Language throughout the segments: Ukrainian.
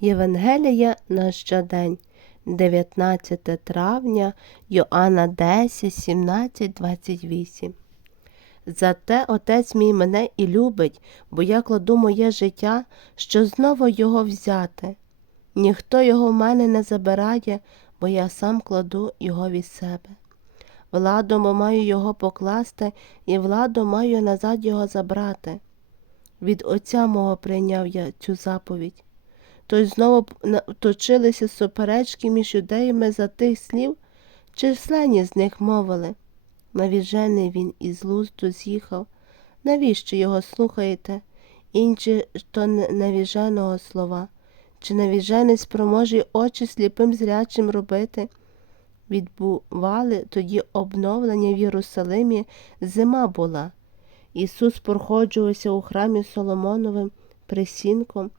Євангелія на щодень, 19 травня, Йоанна 10, 17, 28. Зате отець мій мене і любить, бо я кладу моє життя, що знову його взяти. Ніхто його в мене не забирає, бо я сам кладу його від себе. Владу маю його покласти, і владу маю назад його забрати. Від отця мого прийняв я цю заповідь. Тож знову точилися суперечки між юдеями за тих слів, численні з них мовили. Навіжений він із лузду з'їхав. Навіщо його слухаєте? Інші то навіженого слова. Чи навіжений спроможі очі сліпим зрячим робити? Відбували тоді обновлення в Єрусалимі, зима була. Ісус проходжувався у храмі Соломоновим присінком,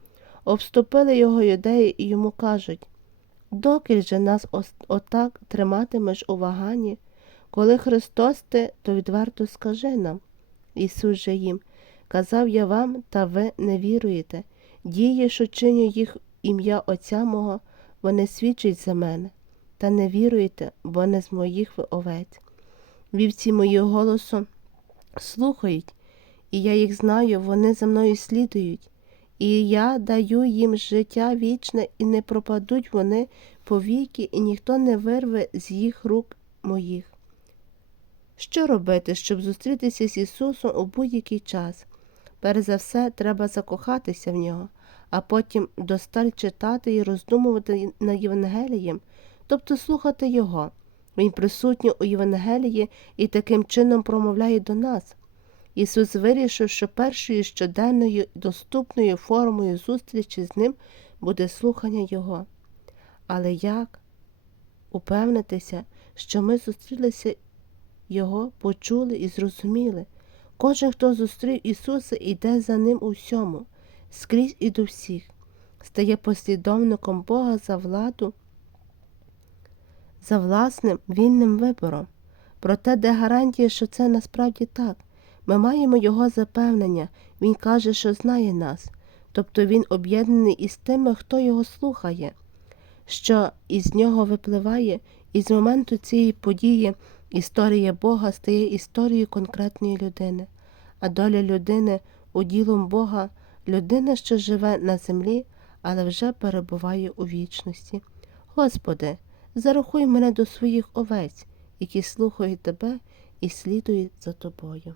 обступили його юдеї і йому кажуть Доки же нас отак триматимеш у вагані? Коли Христос ти, то відверто скажи нам. Ісус же їм, казав я вам, та ви не віруєте. Дії, що чиню їх ім'я Отця мого, вони свідчать за мене, та не віруєте, бо не з моїх ви овець. Вівці мої голосом слухають, і я їх знаю, вони за мною слідують, і я даю їм життя вічне, і не пропадуть вони повіки, і ніхто не вирве з їх рук моїх. Що робити, щоб зустрітися з Ісусом у будь-який час? Перш за все, треба закохатися в нього, а потім досталь читати і роздумувати над Євангелієм, тобто слухати Його. Він присутній у Євангелії і таким чином промовляє до нас. Ісус вирішив, що першою щоденною доступною формою зустрічі з ним буде слухання Його. Але як упевнитися, що ми зустрілися Його, почули і зрозуміли? Кожен, хто зустрів Ісуса, йде за Ним у всьому, скрізь і до всіх, стає послідовником Бога за владу, за власним вільним вибором. Проте де гарантія, що це насправді так? Ми маємо його запевнення, він каже, що знає нас, тобто він об'єднаний із тими, хто його слухає, що із нього випливає, і з моменту цієї події історія Бога стає історією конкретної людини, а доля людини уділом Бога людина, що живе на землі, але вже перебуває у вічності. Господи, зарахуй мене до своїх овець, які слухають Тебе і слідують за Тобою.